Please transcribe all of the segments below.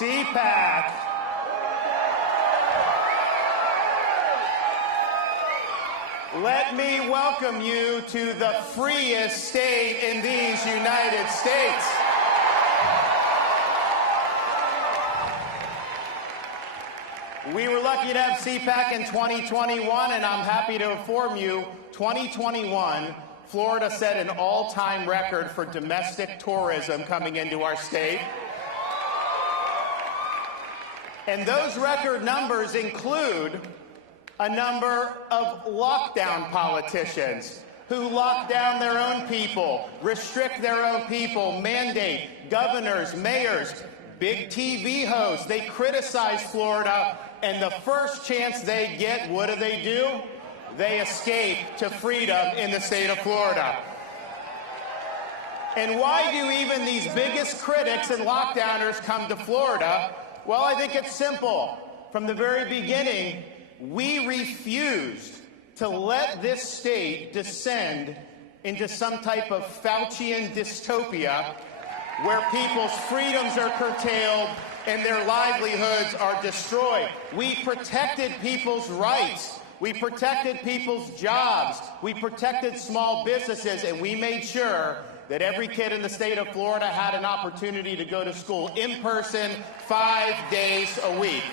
CPAC. Let me welcome you to the freest state in these United States. We were lucky to have CPAC in 2021, and I'm happy to inform you, 2021, Florida set an all-time record for domestic tourism coming into our state. And those record numbers include a number of lockdown politicians who lock down their own people, restrict their own people, mandate governors, mayors, big TV hosts. They criticize Florida, and the first chance they get, what do? They escape to freedom in the state of Florida. And why do even these biggest critics and lockdowners come to Florida? Well, I think it's simple. From the very beginning, we refused to let this state descend into some type of Faucian dystopia where people's freedoms are curtailed and their livelihoods are destroyed. We protected people's rights. We protected people's jobs. We protected small businesses, and we made sure that every kid in the state of Florida had an opportunity to go to school in person 5 days a week.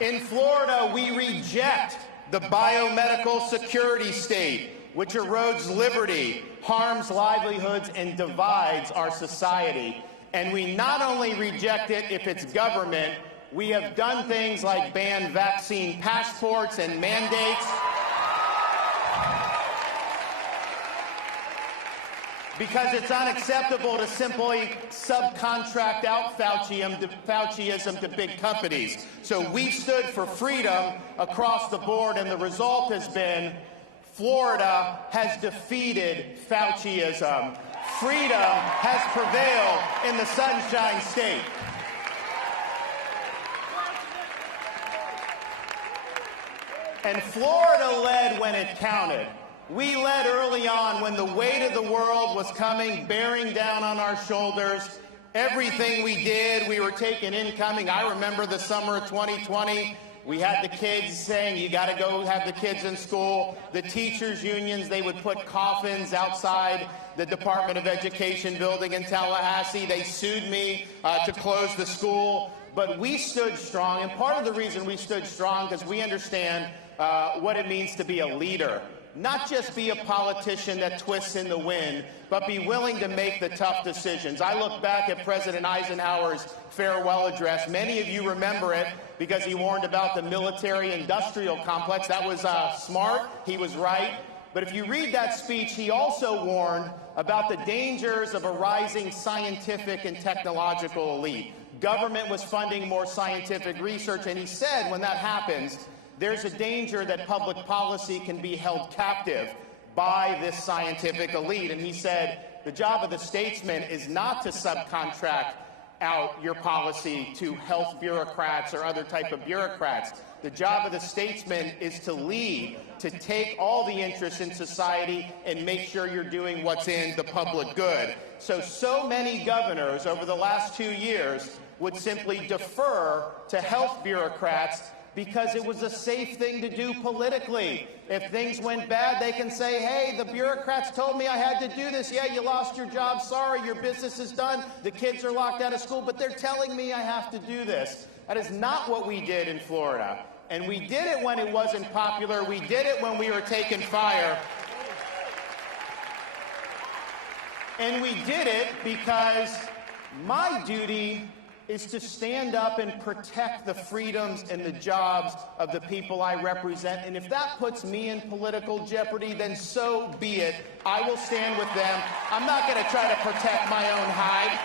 In Florida, we reject the biomedical security state, which erodes liberty, harms livelihoods, and divides our society. And we not only reject it if it's government, we have done things like ban vaccine passports and mandates. Because it's unacceptable to simply subcontract out Fauciism to big companies. So we stood for freedom across the board, and the result has been Florida has defeated Fauciism. Freedom has prevailed in the Sunshine State. And Florida led when it counted. We led early on when the weight of the world was coming, bearing down on our shoulders. Everything we did, we were taking incoming. I remember the summer of 2020. We had the kids saying, you got to go have the kids in school. The teachers' unions, they would put coffins outside the Department of Education building in Tallahassee. They sued me to close the school. But we stood strong, and part of the reason we stood strong is we understand what it means to be a leader. Not just be a politician that twists in the wind, but be willing to make the tough decisions. I look back at President Eisenhower's farewell address. Many of you remember it because he warned about the military-industrial complex. That was smart. He was right. But if you read that speech, he also warned about the dangers of a rising scientific and technological elite. Government was funding more scientific research, and he said when that happens, there's a danger that public policy can be held captive by this scientific elite. And he said, the job of the statesman is not to subcontract out your policy to health bureaucrats or other type of bureaucrats. The job of the statesman is to lead, to take all the interests in society and make sure you're doing what's in the public good. So many governors over the last 2 years would simply defer to health bureaucrats because it was a safe thing to do politically. If things went bad, they can say, hey, the bureaucrats told me I had to do this. Yeah, you lost your job. Sorry, your business is done. The kids are locked out of school, but they're telling me I have to do this. That is not what we did in Florida. And we did it when it wasn't popular. We did it when we were taking fire. And we did it because my duty is to stand up and protect the freedoms and the jobs of the people I represent. And if that puts me in political jeopardy, then so be it. I will stand with them. I'm not going to try to protect my own hide.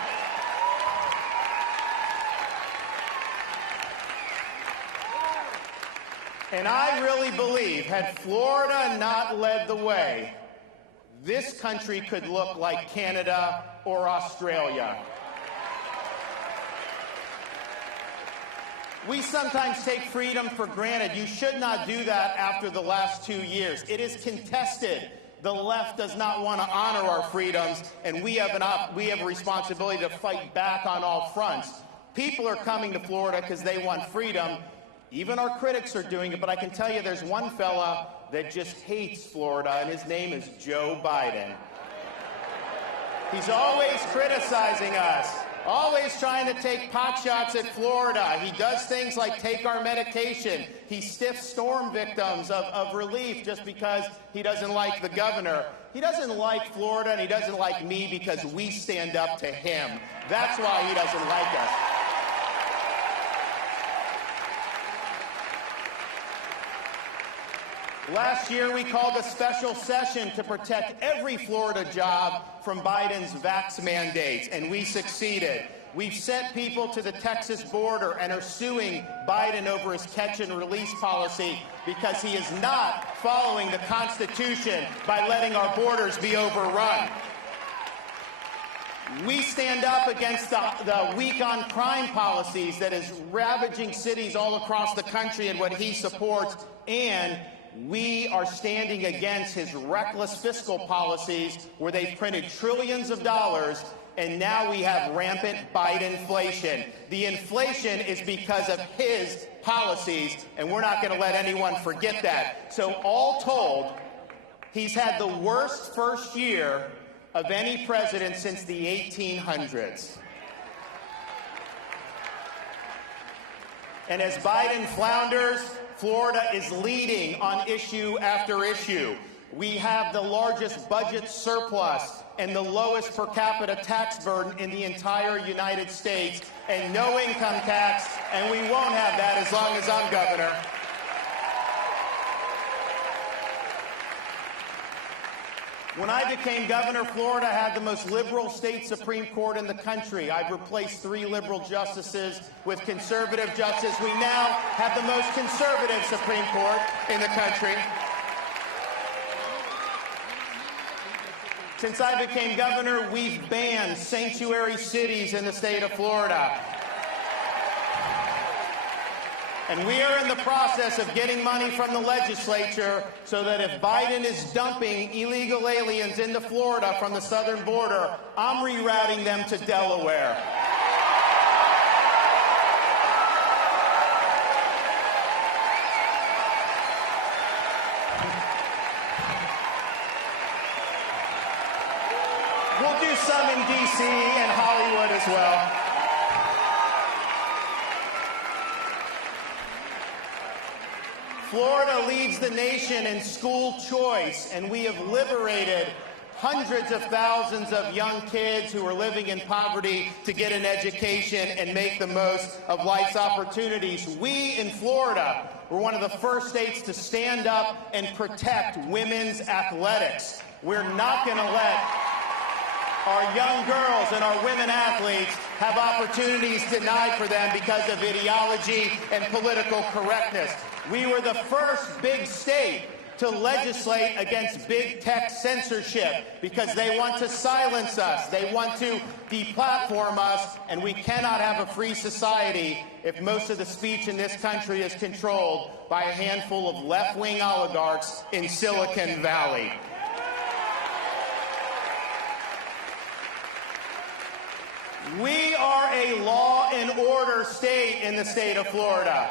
And I really believe, had Florida not led the way, this country could look like Canada or Australia. We sometimes take freedom for granted. You should not do that after the last 2 years. It is contested The left does not want to honor our freedoms, and we have a responsibility to fight back on all fronts. People are coming to Florida because they want freedom. Even our critics are doing it, but I can tell you there's one fella that just hates Florida, and his name is Joe Biden. He's always criticizing us, always trying to take potshots at Florida. He does things like take our medication. He stiffs storm victims of relief just because he doesn't like the governor. He doesn't like Florida, and he doesn't like me because we stand up to him. That's why he doesn't like us. Last year, we called a special session to protect every Florida job from Biden's vax mandates, and we succeeded. We've sent people to the Texas border and are suing Biden over his catch and release policy because he is not following the Constitution by letting our borders be overrun. We stand up against the weak on crime policies that is ravaging cities all across the country and what he supports, and we are standing against his reckless fiscal policies where they've printed trillions of dollars, and now we have rampant Biden-inflation. The inflation is because of his policies, and we're not going to let anyone forget that. So all told, he's had the worst first year of any president since the 1800s. And as Biden flounders, Florida is leading on issue after issue. We have the largest budget surplus and the lowest per capita tax burden in the entire United States, and no income tax, and we won't have that as long as I'm governor. When I became governor, Florida had the most liberal state Supreme Court in the country. I've replaced 3 liberal justices with conservative justices. We now have the most conservative Supreme Court in the country. Since I became governor, we've banned sanctuary cities in the state of Florida. And we are in the process of getting money from the legislature so that if Biden is dumping illegal aliens into Florida from the southern border, I'm rerouting them to Delaware. We'll do some in D.C. and Hollywood as well. Florida leads the nation in school choice, and we have liberated hundreds of thousands of young kids who are living in poverty to get an education and make the most of life's opportunities. We in Florida were one of the first states to stand up and protect women's athletics. We're not going to let our young girls and our women athletes have opportunities denied for them because of ideology and political correctness. We were the first big state to legislate against big tech censorship because they want to silence us. They want to deplatform us, and we cannot have a free society if most of the speech in this country is controlled by a handful of left-wing oligarchs in Silicon Valley. We are a law and order state in the state of Florida.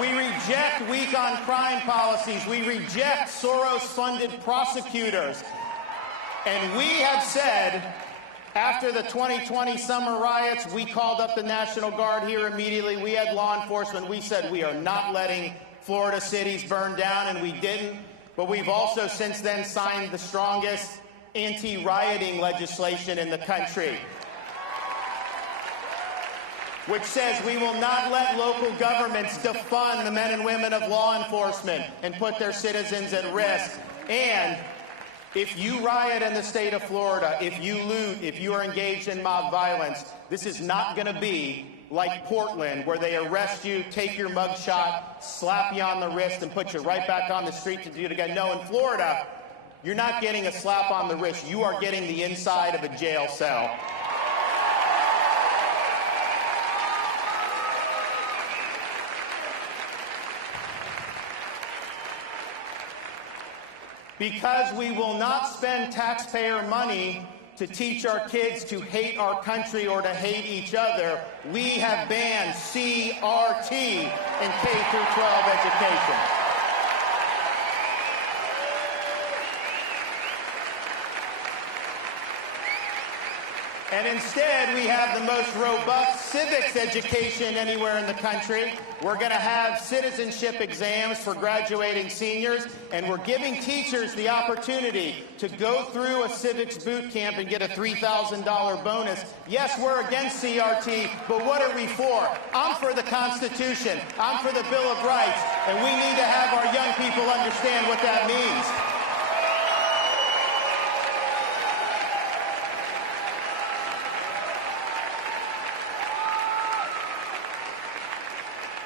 We reject weak on crime policies. We reject Soros-funded prosecutors. And we have said, after the 2020 summer riots, we called up the National Guard here immediately. We had law enforcement. We said we are not letting Florida cities burn down, and we didn't. But we've also since then signed the strongest anti-rioting legislation in the country, which says we will not let local governments defund the men and women of law enforcement and put their citizens at risk. And if you riot in the state of Florida, if you loot, if you are engaged in mob violence, this is not going to be like Portland, where they arrest you, take your mugshot, slap you on the wrist, and put you right back on the street to do it again. No, in Florida, you're not getting a slap on the wrist. You are getting the inside of a jail cell. Because we will not spend taxpayer money to teach our kids to hate our country or to hate each other, we have banned CRT in K-12 education. And instead, we have the most robust civics education anywhere in the country. We're going to have citizenship exams for graduating seniors, and we're giving teachers the opportunity to go through a civics boot camp and get a $3,000 bonus. Yes, we're against CRT, but what are we for? I'm for the Constitution. I'm for the Bill of Rights, and we need to have our young people understand what that means.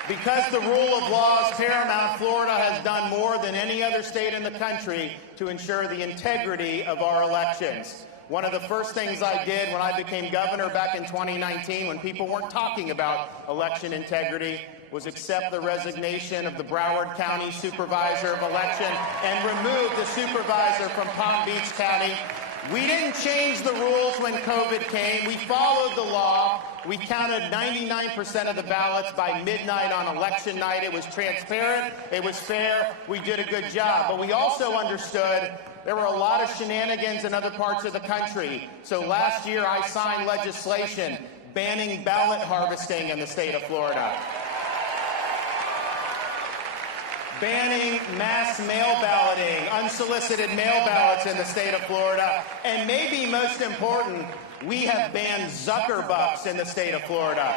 Because the rule of law is paramount, Florida has done more than any other state in the country to ensure the integrity of our elections. One of the first things I did when I became governor back in 2019, when people weren't talking about election integrity, was accept the resignation of the Broward County Supervisor of Election and remove the supervisor from Palm Beach County. We didn't change the rules when COVID came. We followed the law. We counted 99% of the ballots by midnight on election night. It was transparent. It was fair. We did a good job. But we also understood there were a lot of shenanigans in other parts of the country. So last year, I signed legislation banning ballot harvesting in the state of Florida, banning mass mail balloting, unsolicited mail ballots in the state of Florida, and maybe most important, we have banned Zuckerbucks in the state of Florida.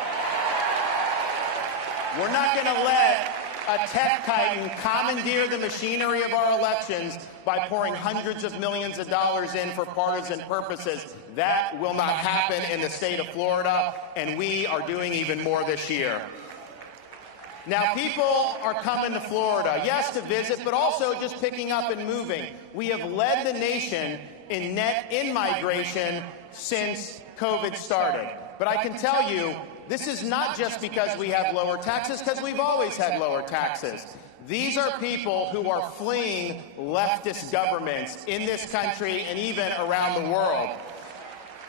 We're not going to let a tech titan commandeer the machinery of our elections by pouring hundreds of millions of dollars in for partisan purposes. That will not happen in the state of Florida, and we are doing even more this year. Now, people are coming to Florida, yes, to visit, but also just picking up and moving. We have led the nation in net in-migration since COVID started. But I can tell you, this is not just because we have lower taxes, because we've always had lower taxes. These are people who are fleeing leftist governments in this country and even around the world.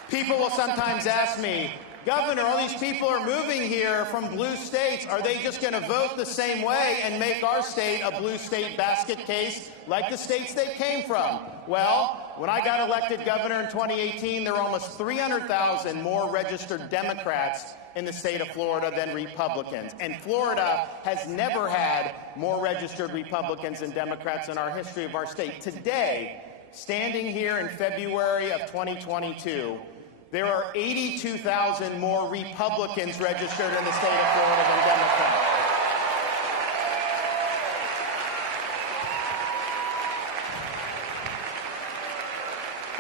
People will sometimes ask me, Governor, all these people are moving here from blue states. Are they just going to vote the same way and make our state a blue state basket case like the states they came from? Well, when I got elected governor in 2018, there were almost 300,000 more registered Democrats in the state of Florida than Republicans. And Florida has never had more registered Republicans and Democrats in our history of our state. Today, standing here in February of 2022, there are 82,000 more Republicans registered in the state of Florida than Democrats.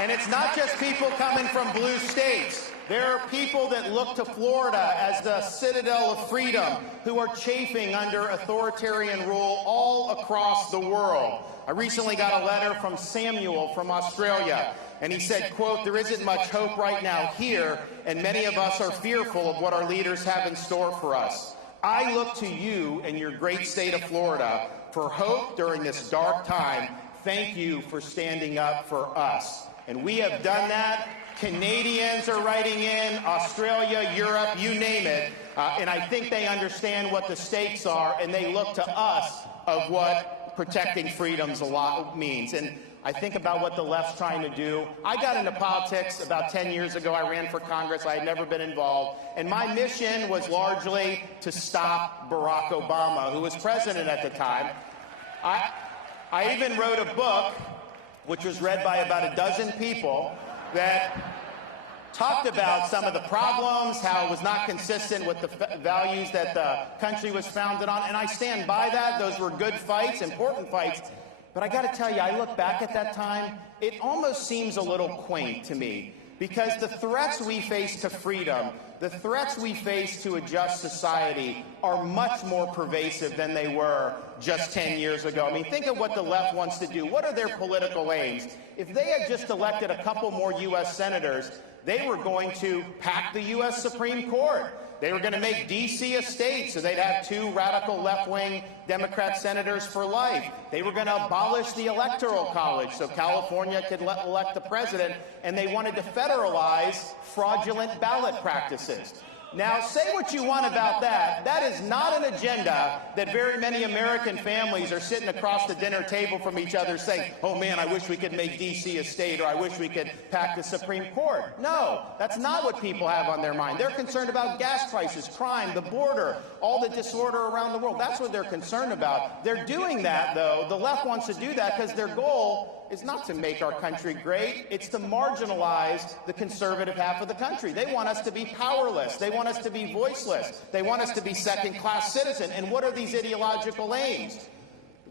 And it's not just people coming from blue states. There are people that look to Florida as the citadel of freedom who are chafing under authoritarian rule all across the world. I recently got a letter from Samuel from Australia, and he said, quote, "There isn't much hope right now here, and many of us are fearful of what our leaders have in store for us. I look to you and your great state of Florida for hope during this dark time. Thank you for standing up for us." And we have done that. Canadians are writing in, Australia, Europe, you name it. And I think they understand what the stakes are, and they look to us of what protecting freedoms a lot means. And I think about what the left's trying to do. I got into politics about 10 years ago. I ran for Congress. I had never been involved. And my mission was largely to stop Barack Obama, who was president at the time. I even wrote a book, which was read by about a dozen people, that talked about some of the problems, how it was not consistent with the values that the country was founded on. And I stand by that. Those were good fights, important fights. But I got to tell you, I look back at that time, it almost seems a little quaint to me, because the threats we face to freedom, the threats we face to a just society are much more pervasive than they were just 10 years ago. I mean, think of what the left wants to do. What are their political aims? If they had just elected a couple more U.S. senators, they were going to pack the U.S. Supreme Court. They were going to make D.C. a state so they'd have 2 radical left-wing Democrat senators for life. They were going to abolish the Electoral College so California could elect the president, and they wanted to federalize fraudulent ballot practices. Now, say what you want about that. That is not an agenda that very many American families are sitting across the dinner table from each other saying, oh, man, I wish we could make D.C. a state, or I wish we could pack the Supreme Court. No, that's not what people have on their mind. They're concerned about gas prices, crime, the border, all the disorder around the world. That's what they're concerned about. They're doing that, though. The left wants to do that because their goal is not to make our country great. It's to marginalize the conservative half of the country. They want us to be powerless. They want us to be voiceless. They want us to be second-class citizen. And what are these ideological aims?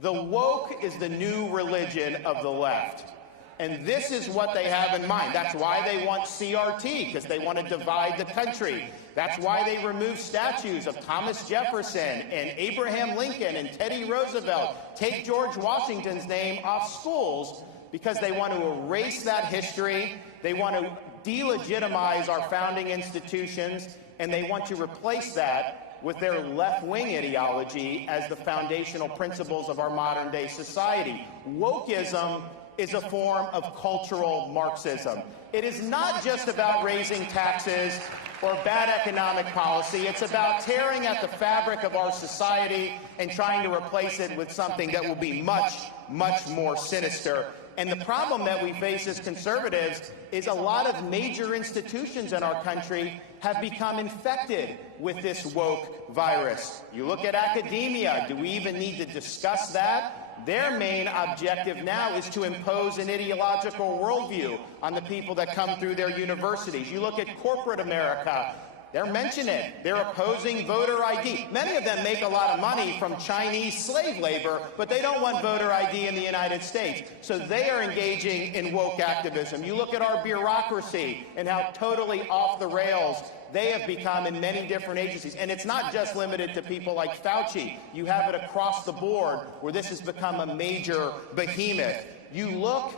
The woke is the new religion of the left. And this is what they have in mind. That's why they want CRT, because they want to divide the country. That's why they removed statues of Thomas Jefferson and Abraham Lincoln and Teddy Roosevelt. Take George Washington's name off schools because they want to erase that history. They want to delegitimize our founding institutions, and they want to replace that with their left-wing ideology as the foundational principles of our modern-day society. Wokeism is a form of cultural Marxism. It is not just about raising taxes or bad economic policy. It's about tearing at the fabric of our society and trying to replace it with something that will be much, much more sinister. And the problem that we face as conservatives is a lot of major institutions in our country have become infected with this woke virus. You look at academia. Do we even need to discuss that? Their main objective now is to impose an ideological worldview on the people that come through their universities. You look at corporate America. They're mentioning it. They're opposing voter ID. Many of them make a lot of money from Chinese slave labor, but they don't want voter ID in the United States. So they are engaging in woke activism. You look at our bureaucracy and how totally off the rails they have become in many different agencies. And it's not just limited to people like Fauci. You have it across the board where this has become a major behemoth. You look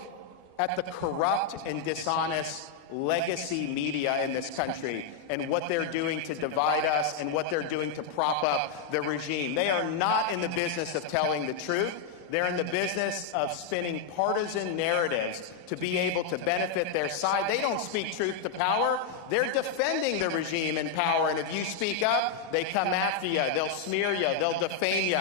at the corrupt and dishonest legacy media in this country and what they're doing to divide us and what they're doing to prop up the regime. They are not in the business of telling the truth. They're in the business of spinning partisan narratives to be able to benefit their side. They don't speak truth to power. They're defending the regime in power. And if you speak up, they come after you. They'll smear you. They'll defame you.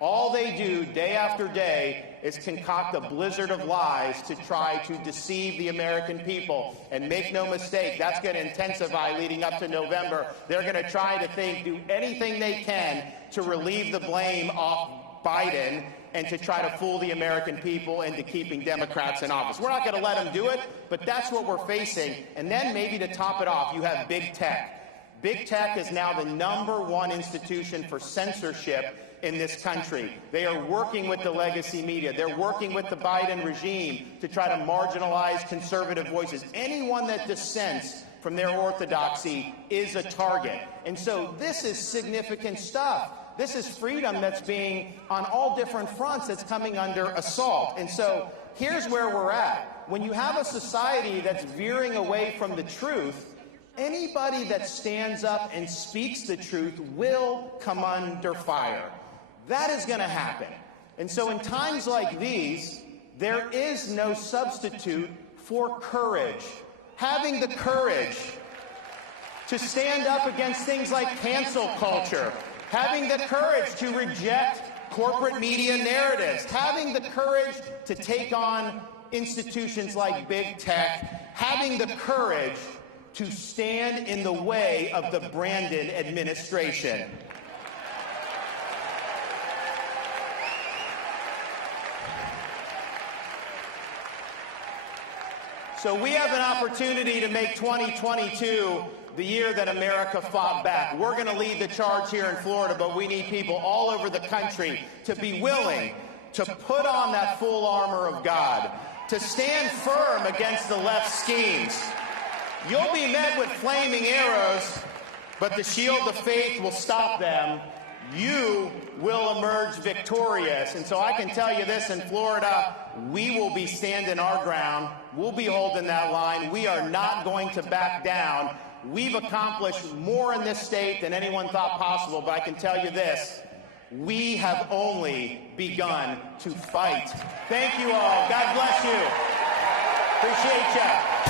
All they do day after day is concoct a blizzard of lies to try to deceive the American people. And make no mistake, that's going to intensify leading up to November. They're going to try to do anything they can to relieve the blame off Biden and to try to fool the American people into keeping Democrats in office. We're not going to let them do it, but that's what we're facing. And then maybe to top it off, you have big tech. Big tech is now the #1 institution for censorship in this country. They are working with the legacy media. They're working with the Biden regime to try to marginalize conservative voices. Anyone that dissents from their orthodoxy is a target. And so this is significant stuff. This is freedom that's being, on all different fronts, that's coming under assault. And so here's where we're at. When you have a society that's veering away from the truth, anybody that stands up and speaks the truth will come under fire. That is going to happen. And so in times like these, there is no substitute for courage. Having the courage to stand up against things like cancel culture, having the courage to reject corporate media narratives, having the courage to take on institutions like big tech, having the courage to stand in the way of the Brandon administration. So we have an opportunity to make 2022 the year that America fought back. We're going to lead the charge here in Florida, but we need people all over the country to be willing to put on that full armor of God, to stand firm against the left schemes. You'll be met with flaming arrows, but the shield of faith will stop them. You will emerge victorious. And so I can tell you this, in Florida, we will be standing our ground. We'll be holding that line. We are not going to back down. We've accomplished more in this state than anyone thought possible, but I can tell you this, we have only begun to fight. Thank you all. God bless you. Appreciate you.